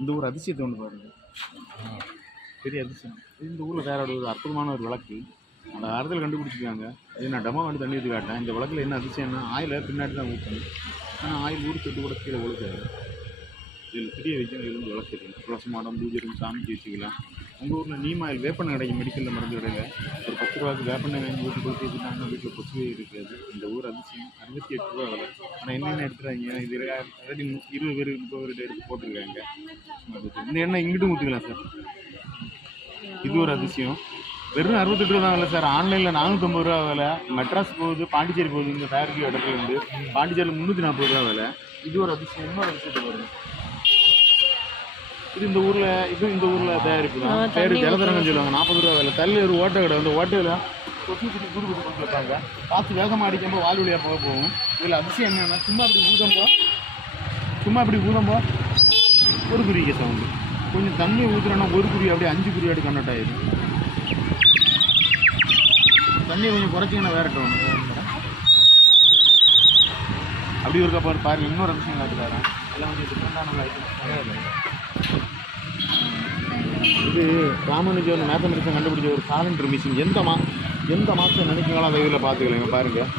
இந்த ஊர் அதிசயத்தை ஒன்று பாருங்க, பெரிய அதிசயம். இந்த ஊரில் வேற ஒரு அற்புதமான ஒரு விளக்கு அந்த ஆறுதல் கண்டுபிடிச்சிருக்காங்க. அது நான் டெமோ வந்து தண்ணி ஊற்றி காட்டேன். இந்த விளக்கில் என்ன அதிசயம்னா ஆயில பின்னாடி தான் ஊற்றணும். ஆனால் ஆயில் ஊறி தொட்டு கூட கீழே ஒழுக்காது. இதில் பெரிய விஷயம் இருந்து விளக்கு இருக்குது. துளசி மாடம் பூஜை ரூம் சாமிக்கு வச்சுக்கலாம். உங்கள் ஊரில் நீம் ஆயில் வேப்பெண்ணெய் கிடைக்கும் மெடிக்கலில் மருந்து கடையில். ஒரு 10 ரூபாய்க்கு வேப்பெண்ணெய் வாங்கி ஊற்றி கொடுத்து வச்சுட்டாங்கன்னா வீட்டில் கொசுவே இருக்காது. இந்த ஊர் அதிசயம். 68 ரூபா விலை. ஆனால் என்னென்ன எடுத்துறாங்க, இது ஆல்ரெடி 20 பேர் 30 பேர் எடுத்து போட்டிருக்காங்க. இந்த எண்ணெய் இங்கிட்டும் ஊற்றிக்கலாம் சார். இது ஒரு அதிசயம். வெறும் 68 ரூபா தான் இல்லை சார். ஆன்லைனில் 450 ரூபா விலை. மெட்ராஸ் போகுது, பாண்டிச்சேரி போகுது. இந்த ஃபேக்ட்ரி இடத்துலேருந்து பாண்டிச்சேரியில் 340 ரூபா விலை. இது ஒரு அதிசயம். இன்னொரு அதிசயத்தை வருது. இது இந்த ஊரில் தயாரிப்பு தான். பேர் ஜலதரங்கன்னு சொல்லுவாங்க. 40 ரூபா விலை. தள்ளி ஒரு ஓட்டை கடை. அந்த ஓட்டையில் கொட்டி சுற்றி குடு குடு கொண்டு வைப்பாங்க. காற்று வேகமாக அடிக்கும்போது வால் வழியாக போகும். இதில் அதிசயம் என்னென்னா சும்மா அப்படி ஊதம்போ ஒரு குருவிக்கு சவுண்டு. கொஞ்சம் தண்ணி ஊற்றுறோன்னா ஒரு குருவி அப்படியே 5 குருவி அப்படி கன்வெர்ட் ஆகிடுது. தண்ணியை கொஞ்சம் குறைச்சிங்கன்னா வேற டோன் அப்படி ஒரு கப்பாரு பாருங்க. இன்னொரு அதிசயம் காட்டுறாரு. எல்லாம் கொஞ்சம் டிஃப்ரெண்டான ஐட்டம். இது ராமானுஜன் மேத்தமெட்டிக்ஸ் கண்டுபிடிச்ச ஒரு காலண்டர் மிஷின். எந்த மாதம் நினைக்கிறீங்களோ அதை இதில் பார்த்துக்கலாங்க. பாருங்கள்,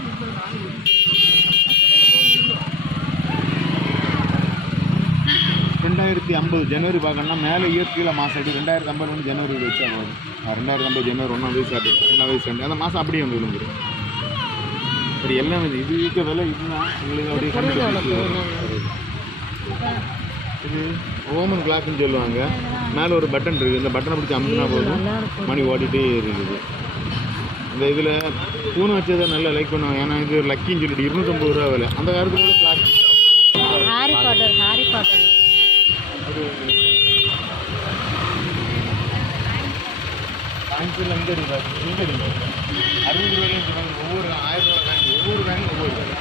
2050 ஜனவரி பார்க்கணுன்னா மேலே இயற்கையில் மாதம் அப்படி 2050 ஜனவரி வச்சா போதும். 2050 ஜனவரி 1 ஸ்டார்ட் 2 ஸ்டார்ட் அந்த மாதம் அப்படியே வந்து விழுந்துடும். சரி, எல்லாம் இது இருக்க விலை இதுதான் எங்களுக்கு அப்படியே கண்டுபிடிச்சி. இது ஓமன் கிளாக்னு சொல்லுவாங்க. மேலே ஒரு பட்டன் இருக்குது. இந்த பட்டனை பிடிச்சி அமுக்குனா போதும், மணி ஓடிட்டே இருக்குது. இந்த இதில் பூனை வச்சதை நல்லா லைக் பண்ணுவாங்க. ஏன்னா இது லக்கின்னு சொல்லிட்டு 250 ரூபா விலை. அந்த காலத்தில் கூட கிளாக் காயின்ஸில் இங்கே இருக்குது. 60 ரூபாயிலையும் சொல்லுவாங்க. ஒவ்வொரு 1000 ரூபா காயின், ஒவ்வொரு காயின் ஒவ்வொரு விலை.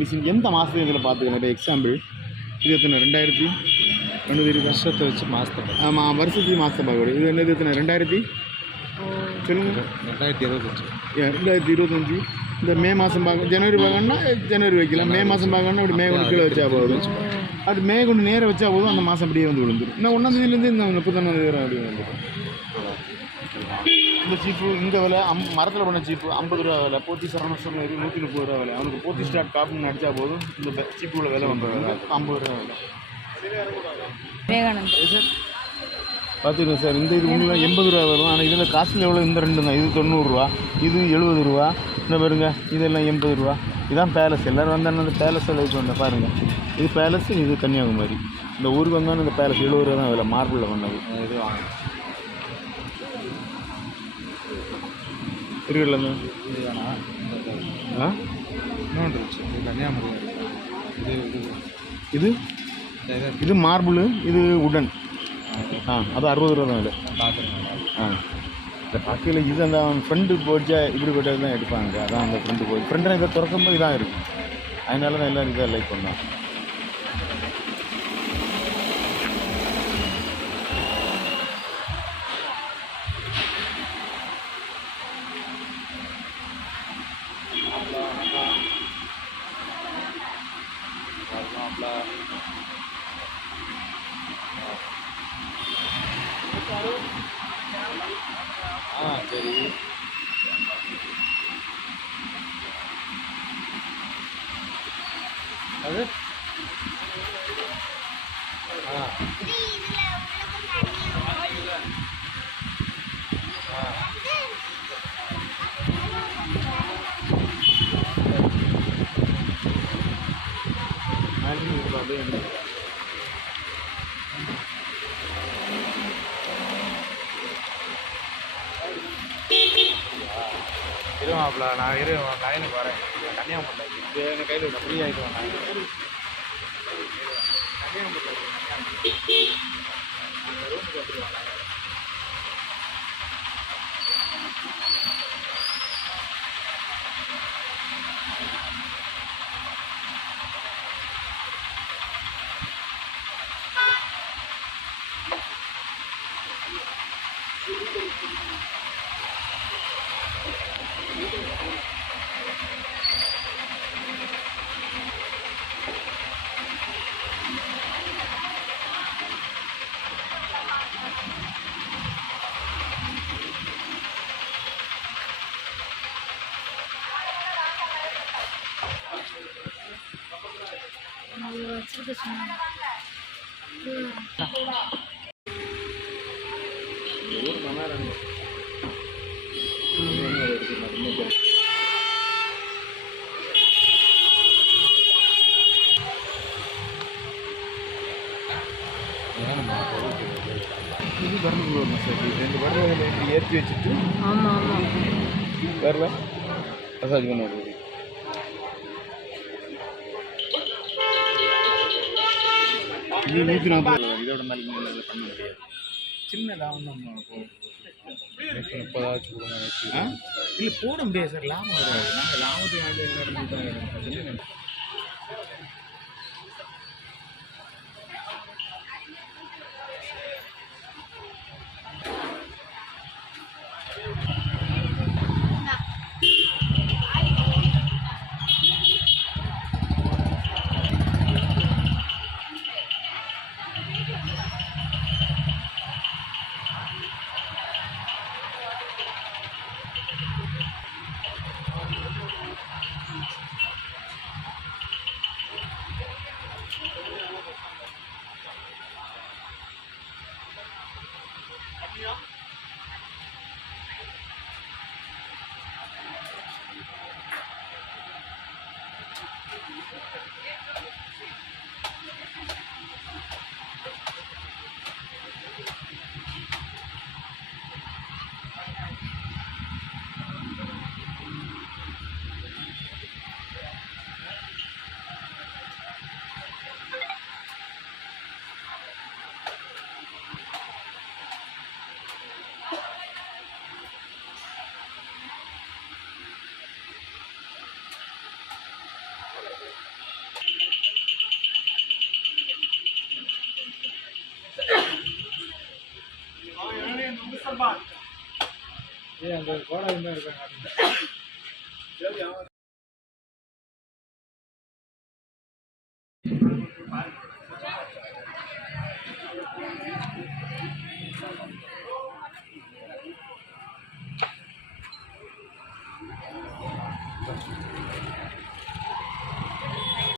மிஷின் எந்த மாதத்துல இதில் பார்த்துக்கலாம். இப்போ எக்ஸாம்பிள் இது எத்தனை 2000 வருஷத்தை வச்சு மாதத்தை. ஆமாம், வருஷத்துக்கு மாதத்தை பார்க்கக்கூடாது. இது என்னது எத்தனை 2000 சொல்லுங்கள் 2025. இந்த மே மாதம் பார்க்க ஜனவரி பார்க்கணுன்னா ஜனவரி வைக்கலாம். மே மாதம் பார்க்கணுன்னா அப்படி மே கொண்டு கீழே வச்சா போதும். அது மே கொண்டு நேராக வச்சா போதும். அந்த மாதம் அப்படியே வந்து விழுந்துடும். இன்னும் 1ஆம் தேதியிலேருந்து இந்த 31 தேதி அப்படியே வந்துடும். இந்த சீப்பு இந்த விலை மரத்தில் பண்ண சீப்பு 50 ரூபா விலை. போத்தி சரணம் 130 ரூபா விலை. அவனுக்கு போத்தி ஸ்டார்ட் காப்புன்னு அடித்தா போதும். இந்த சீப்பு உள்ள விலை 50 ரூபா விலை. சார் பார்த்துக்கோங்க சார். இந்த இது ஒன்று 80 ரூபா வரும். ஆனால் இதில் காஸ்ட்லி எவ்வளோ? இந்த ரெண்டு தான். இது 90 ரூபா, இது 70 ரூபா. இந்த பாருங்க, இதெல்லாம் 80 ரூபா. இதுதான் பேலஸ். எல்லோரும் வந்தாலும் அந்த பேலஸை லைக் பண்ண பாருங்கள். இது பேலஸ், இது கன்னியாகுமரி. இந்த ஊருக்கு வந்தாலும் இந்த பேலஸ் 70 ரூபா தான் விலை. மார்பிளில் பண்ணது இது வாங்க இருக்குல்லங்க. இன்னொன்று கன்னியாகுமரி. இது இது மார்பிள், இது உடன். அது 60 ரூபா தான் இது. இந்த பார்க்கையில் இது அந்த ஃப்ரெண்டு போச்சா இப்படி போட்டது தான் எடுப்பாங்க. அதான் அந்த ஃப்ரெண்டு போய் ஃப்ரெண்டை இதை திறக்கும்போது இதான் இருக்குது. அதனால தான் எல்லோரும் இதை லைக் பண்ணாங்க. சரி, அது இருவாப்ல. நான் லைனுக்கு வரேன். கன்னியாகுமரி எங்கள் கையில் விட ஃப்ரீ ஆகிட்டு வந்தாங்க. கன்னியாகுமரி ரூமுக்கு வந்துடுவாங்க. ஊர் மன்னாரம் இது பெரம்பலூர் மசாஜ் 2 படம் ஏற்றி வச்சுட்டு ஆமாம் ஆமாம் வரல மசாஜ் பண்ண வருது. இது 140 இதோட மேலே பண்ண முடியாது. சின்ன லாபம் தான் போகும். 30 கொடுங்க. இல்லை போட முடியாது சார், லாபம் வராது. நாங்கள் லாபத்துக்கு ஆண்டு என்ன அந்த கோடை இருக்காங்க.